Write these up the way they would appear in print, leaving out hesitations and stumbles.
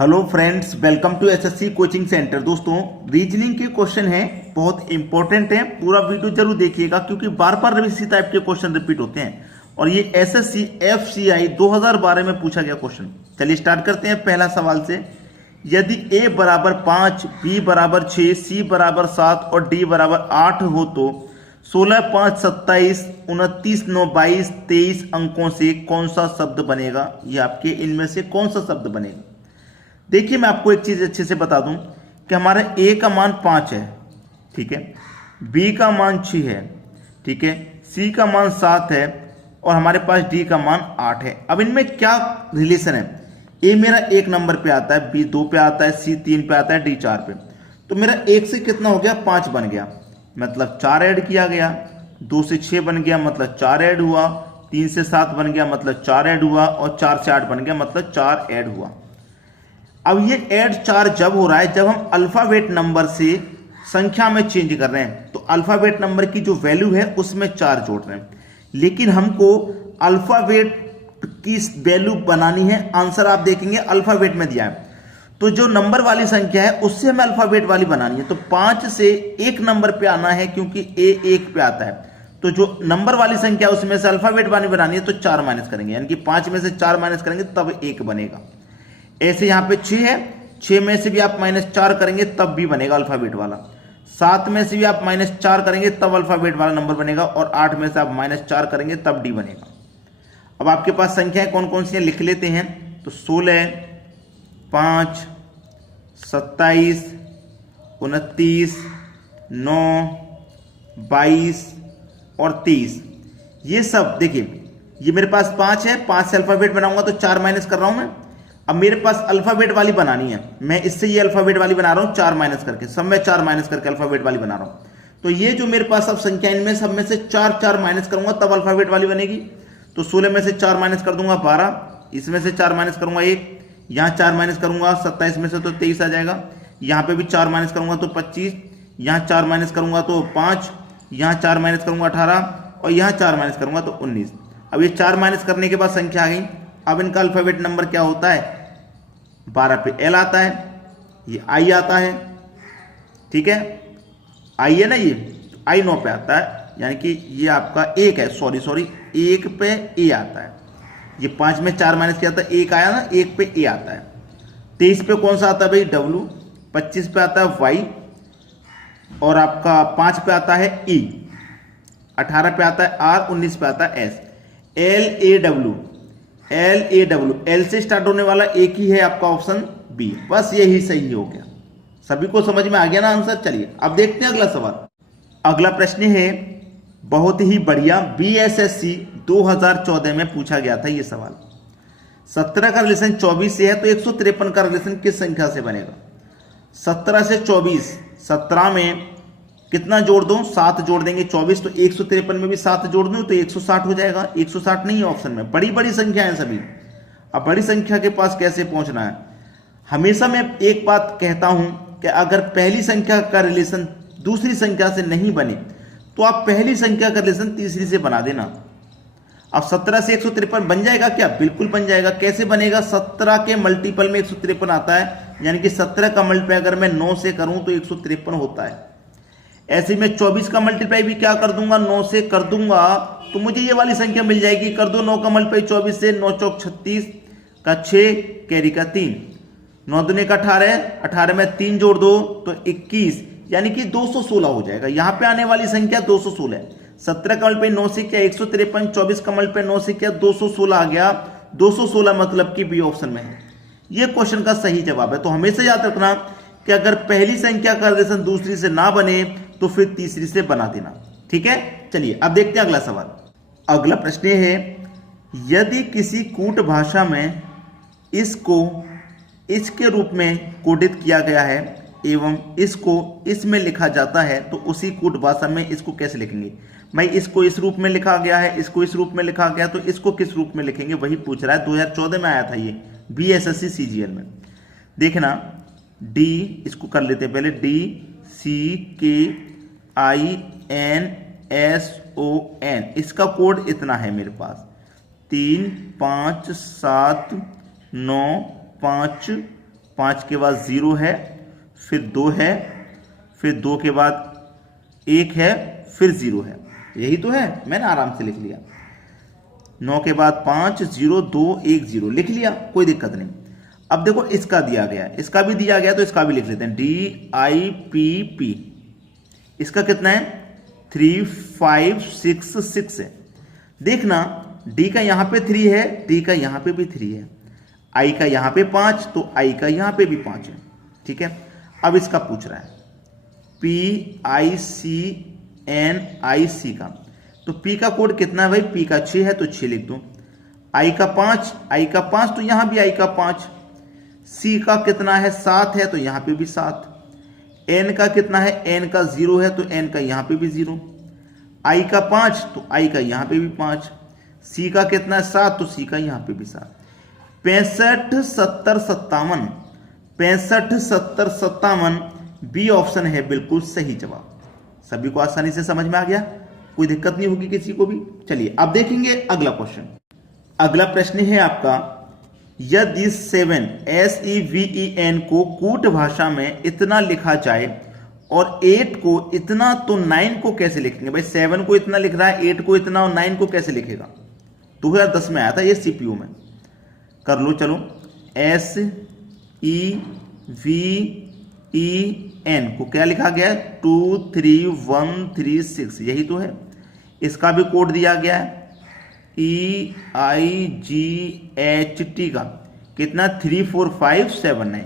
Hello friends, welcome to SSC coaching centre. दोस्तों, reasoning के question है, बहुत इंपॉर्टेंट है। पूरा वीडियो जरूर देखिएगा क्योंकि बार बार इसी टाइप के क्वेश्चन रिपीट होते हैं और ये एसएससी एफसीआई 2012 में पूछा गया क्वेश्चन। चलिए स्टार्ट करते हैं पहला सवाल से। यदि a बराबर 5, b बराबर 6, c बराबर 7 और d बराबर 8 हो तो 16, 5, 27, 29, 9, 22, 23 अंकों से कौन सा शब्द बनेगा? ये आपके इनमें से कौन सा शब्द बनेगा? देखिए, मैं आपको एक चीज अच्छे से बता दूं कि हमारे a का मान 5 है, ठीक है, b का मान 6 है, ठीक है, c का मान 7 है और हमारे पास d का मान 8 है। अब इनमें क्या रिलेशन है? a मेरा 1 नंबर पे आता है, b 2 पे आता है, c 3 पे आता है, d 4 पे। तो मेरा 1 से कितना हो गया? 5 बन गया, मतलब 4 ऐड किया गया। 2 से 6 बन गया, मतलब 4 ऐड हुआ। 3 से 7 बन गया, मतलब 4 ऐड हुआ और 4 से 8 बन गया, मतलब 4 ऐड हुआ। अब ये ऐड 4 जब हो रहा है जब हम अल्फाबेट नंबर से संख्या में चेंज कर रहे हैं, तो अल्फाबेट नंबर की जो वैल्यू है उसमें 4 जोड़ रहे हैं। लेकिन हमको अल्फाबेट की वैल्यू बनानी है। आंसर आप देखेंगे अल्फाबेट में दिया है, तो जो नंबर वाली संख्या है उससे हमें अल्फाबेट वाली बनानी है। तो 5 से 1 नंबर पे आना है क्योंकि a 1 पे आता है, तो जो नंबर वाली संख्या उसमें से अल्फाबेट वाली बनानी है तो 4 माइनस करेंगे, यानी कि 5 में से 4 माइनस करेंगे तब 1 बनेगा। ऐसे यहां पे 6 है, 6 में से भी आप -4 करेंगे तब भी बनेगा अल्फाबेट वाला। 7 में से भी आप -4 करेंगे तब अल्फाबेट वाला नंबर बनेगा और 8 में से आप -4 करेंगे तब डी बनेगा। अब आपके पास संख्याएं कौन कौन सी हैं लिख लेते हैं। तो 16, 5, 27, 29, 9, 22 और 23, ये सब देखिए, ये मेरे पास 5 है, 5 से अल्फाबेट बनाऊंगा तो 4 माइनस कर रहा हूं मैं। अब मेरे पास अल्फाबेट वाली बनानी है, मैं इससे ये अल्फाबेट वाली बना रहा हूं 4 माइनस करके, सब में 4 माइनस करके अल्फाबेट वाली बना रहा हूं। तो ये जो मेरे पास अब संख्या इनमें सब में से 4 4 माइनस करूंगा तब अल्फाबेट वाली बनेगी। तो 16 में से 4 माइनस कर दूंगा 12, इसमें से 4 माइनस करूंगा 1, यहां 4 माइनस करूंगा 27 में से तो 23 आ जाएगा, यहां पे भी 4 माइनस करूंगा तो 25, यहां 4 माइनस करूंगा तो 5, यहां 4 माइनस करूंगा 18 और यहां 4 माइनस करूंगा तो 19। अब ये 4 माइनस करने के बाद संख्या आ गई। अब इनका अल्फाबेट नंबर क्या होता है? 12 पे एल आता है, ये आई आता है, ठीक है, आई है ना, ये आई 9 पे आता है, यानी कि ये आपका 1 है, सॉरी 1 पे ए आता है। ये 5 में 4 माइनस किया था 1 आया ना, 1 पे ए आता है। 23 पे कौन सा आता है भाई? डब्लू। 25 पे आता है वाई और आपका 5 पे आता है ई। 18 पे आता है आर, 19 पे आता है एस। LAW, एल से स्टार्ट होने वाला एक ही है आपका ऑप्शन बी, बस यही सही हो गया। सभी को समझ में आ गया ना आंसर? चलिए अब देखते हैं अगला सवाल। अगला प्रश्न है बहुत ही बढ़िया, BSSC 2014 में पूछा गया था ये सवाल। 17 का रिलेशन 24 से है तो 153 का रिलेशन किस संख्या से बनेगा? 17 से 24, 17 में कितना जोड़ दूं? 7 जोड़ देंगे। 24 तो 153 में भी 7 जोड़ दूं तो 160 हो जाएगा। 160 नहीं है ऑप्शन में, बड़ी बड़ी संख्या है सभी। अब बड़ी संख्या के पास कैसे पहुंचना है? हमेशा मैं एक बात कहता हूं कि अगर पहली संख्या का रिलेशन दूसरी संख्या से नहीं बने तो आप पहली संख्या का रिलेशन तीसरी से बना देना। अब 17 से 153 बन जाएगा क्या? बिल्कुल बन जाएगा। कैसे बनेगा? 17 के मल्टीपल में 153 आता है, यानी कि 17 का मल्टीप्लाई अगर मैं 9 से करूं तो 153 होता है। ऐसे में 24 का मल्टीप्लाई भी क्या कर दूंगा? 9 से कर दूंगा तो मुझे ये वाली संख्या मिल जाएगी। कर दो 9 का मल्टीप्लाई 24 से, 9 चौक 36 का 6, कैरी का 3, 9 दूने का 18, 18 में 3 जोड़ दो तो 21, यानी कि 216 हो जाएगा। यहां पे आने वाली संख्या 216 है। 17 का मल्टीप्लाई 9 से किया 153, 24 का मल्टीप्लाई 9 से किया 216 आ गया। 216 मतलब कि बी ऑप्शन में है। ये क्वेश्चन का सही जवाब है। तो हमेशा याद रखना कि अगर पहली संख्या का रिलेशन दूसरी से ना बने तो फिर तीसरी से बना देना, ठीक है। चलिए अब देखते हैं अगला सवाल। अगला प्रश्न है, यदि किसी कूट भाषा में इसको इसके रूप में कोडित किया गया है एवं इसको इसमें लिखा जाता है तो उसी कूट भाषा में इसको कैसे लिखेंगे? भाई इसको इस रूप में लिखा गया है, इसको इस रूप में लिखा गया, तो इसको किस रूप में लिखेंगे वही पूछ रहा है। 2014 में आया था ये BSSC CGL में। देखना, डी इसको कर लेते हैं पहले, DCKINSON, इसका कोड इतना है मेरे पास 3 5 7 9 5 5 के बाद 0 है, फिर 2 है, फिर 2 के बाद 1 है, फिर 0 है। यही तो है, मैंने आराम से लिख लिया। 9 के बाद 5, 0, 2, 1, 0 लिख लिया, कोई दिक्कत नहीं। अब देखो इसका दिया गया, इसका भी दिया गया तो इसका भी लिख लेते हैं, DIPP। इसका कितना है 3566 है। देखना D का यहां पे 3 है, D का यहां पे भी 3 है, I का यहां पे 5, तो I का यहां पे भी 5 है। ठीक है, अब इसका पूछ रहा है PICNIC का, तो P का कोड कितना है भाई, P का 6 है तो 6 लिख दूं, I का 5, तो यहां भी I का 5, C का कितना है 7 है तो यहां पे भी 7, N का कितना है, N का 0 है तो N का यहां पे भी 0, I का 5 तो I का यहां पे भी 5, C का कितना है 7 तो C का यहां पे भी 7। 65 70 57, 65 70 57 बी ऑप्शन है बिल्कुल सही जवाब। सभी को आसानी से समझ में आ गया, कोई दिक्कत नहीं होगी किसी को भी। चलिए अब देखेंगे अगला क्वेश्चन। अगला प्रश्न है आपका, यदि 7 SEVEN को कूट भाषा में इतना लिखा जाए और 8 को इतना, तो 9 को कैसे लिखेंगे भाई। 7 को इतना लिख रहा है, 8 को इतना, और 9 को कैसे लिखेगा। 2010 में आया था ये CPU में, कर लो चलो। SEVEN को क्या लिखा गया है 23136, यही तो है। इसका भी कोड दिया गया है EIGHT का कितना 34579,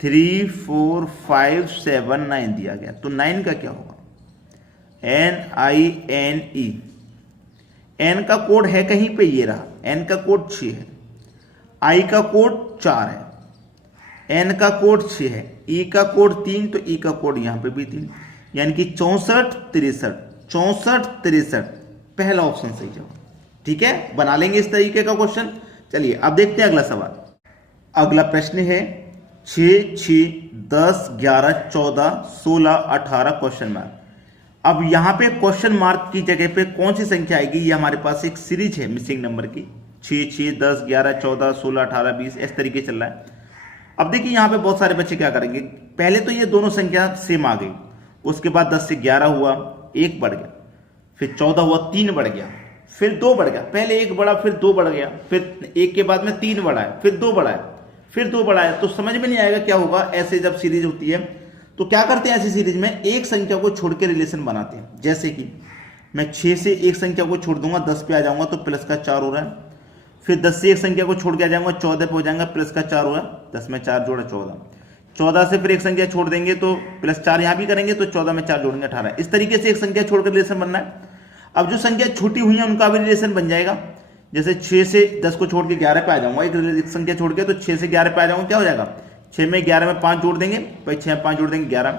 34579 दिया गया, तो 9 का क्या होगा NINE। N का कोड है कहीं पे, ये रहा, N का कोड 6 है, I का कोड 4 है, N का कोड 6 है, E का कोड 3, तो E का कोड यहां पे भी 3, यानी कि 64 63 पहला ऑप्शन सही जवाब। ठीक है, बना लेंगे इस तरीके का क्वेश्चन। चलिए अब देखते हैं अगला सवाल। अगला प्रश्न है 6 6 10 11 14 16 18 क्वेश्चन मार्क। अब यहां पे क्वेश्चन मार्क की जगह पे कौन सी संख्या आएगी, ये हमारे पास एक सीरीज है मिसिंग नंबर की, 6 6 10 11 14 16 18 20 इस तरीके चल रहा है। अब देखिए यहां पे बहुत सारे बच्चे क्या करेंगे, पहले तो ये दोनों संख्या सेम आ गई, उसके बाद 10 से 11 हुआ, 1 बढ़ गया, फिर 14 हुआ, 3 बढ़ गया, फिर 2 बढ़ गया, पहले 1 बढ़ा फिर 2 बढ़ गया, फिर 1 के बाद में 3 बढ़ा है, फिर 2 बढ़ा है, फिर 2 बढ़ा है, तो समझ में नहीं आएगा क्या होगा। ऐसे जब सीरीज होती है तो क्या करते हैं, ऐसी सीरीज में एक संख्या को छोड़ के रिलेशन बनाते हैं। जैसे कि मैं 6 से एक संख्या को छोड़ दूंगा, 10 पे आ जाऊंगा तो प्लस का 4 हो रहा है, फिर 10 से एक संख्या को छोड़ के आ जाऊंगा, 14 पे हो जाएगा, प्लस का 4 हो रहा है, 10 में 4 जोड़ा 14, 14 से फिर एक संख्या छोड़ देंगे तो प्लस 4 यहां भी करेंगे, तो 14 में 4 जोड़ेंगे 18। इस तरीके से एक संख्या छोड़कर रिलेशन बनना है। अब जो संख्या छूटी हुई है उनका भी रिलेशन बन जाएगा। जैसे 6 से 10 को छोड़ के 11 पे आ जाऊंगा, एक संख्या छोड़ के, तो 6 से 11 पे आ जाऊंगा, क्या हो जाएगा 6 में 11 में 5 जोड़ देंगे, भाई 6 में 5 जोड़ देंगे 11।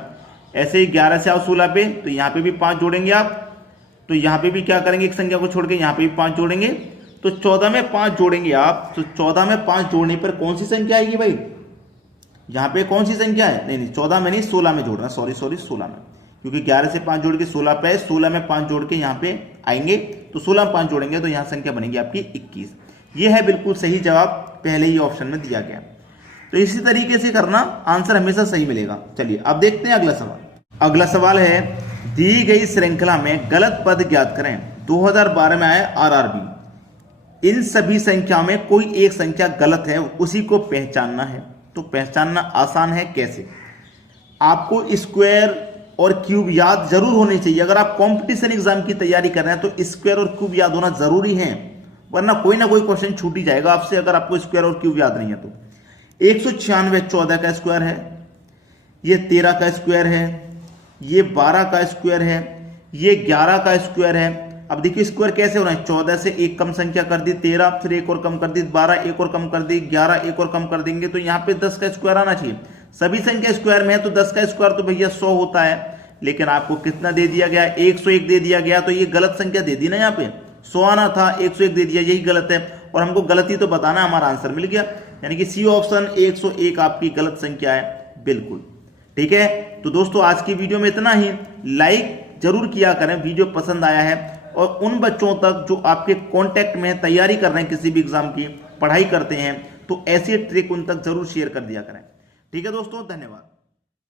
ऐसे ही 11 से आओ 16 पे, तो यहाँ पे भी 5 जोड़ेंगे आप, तो यहाँ पे भी क्या करेंगे, एक संख्या को छोड़ के यहाँ पे भी 5 जोड़ेंगे, तो 14 में 5 जोड़ेंगे आप, तो 14 में 5 जोड़ने पर कौन सी संख्या आएगी भाई, यहाँ पे कौन सी संख्या है, नहीं 14 में नहीं 16 में जोड़ना, सॉरी 16 में, क्योंकि 11 से 5 जोड़ के 16 पे, 16 में 5 जोड़ के यहाँ पे आएंगे, तो 16 में 5 जोड़ेंगे तो यहाँ संख्या बनेगी आपकी 21। ये है बिल्कुल सही जवाब, पहले ही ऑप्शन में दिया गया। तो इसी तरीके से करना, आंसर हमेशा सही मिलेगा। चलिए अब देखते हैं अगला सवाल। अगला सवाल है, दी गई श्रृंखला में गलत पद ज्ञात करें। 2012 में आया RRB। इन सभी संख्या में कोई एक संख्या गलत है, उसी को पहचानना है। तो पहचानना आसान है, कैसे, आपको स्क्वायर और क्यूब याद जरूर होने चाहिए। अगर आप कंपटीशन एग्जाम की तैयारी कर रहे हैं तो स्क्वायर और क्यूब याद होना जरूरी है, वरना कोई ना कोई क्वेश्चन छूट ही जाएगा आपसे अगर आपको स्क्वायर और क्यूब याद नहीं है तो। 196 14 का स्क्वायर है, ये 13 का स्क्वायर है, ये 12 का स्क्वायर है, ये 11 का स्क्वायर है। अब देखिए स्क्वायर कैसे हो रहा है, 14 से एक कम संख्या कर दी 13, फिर एक और कम कर दी 12, एक और कम कर दी 11, एक और कम कर देंगे तो यहाँ पे 10 का स्क्वायर आना चाहिए। सभी संख्या स्क्वायर में है तो 10 का स्क्वायर तो भैया 100 होता है, लेकिन आपको कितना दे दिया गया, 101 दे दिया गया, तो ये गलत संख्या दे दी ना, यहाँ पे 100 आना था 101 दे दिया, यही गलत है, और हमको गलती तो बताना, हमारा आंसर मिल गया, यानी कि सी ऑप्शन 101 आपकी गलत संख्या है, बिल्कुल ठीक है। तो दोस्तों आज की वीडियो में इतना ही, लाइक जरूर किया करें वीडियो पसंद आया है, और उन बच्चों तक जो आपके कांटेक्ट में तैयारी कर रहे हैं, किसी भी एग्जाम की पढ़ाई करते हैं, तो ऐसी ट्रिक उन तक जरूर शेयर कर दिया करें। ठीक है दोस्तों, धन्यवाद।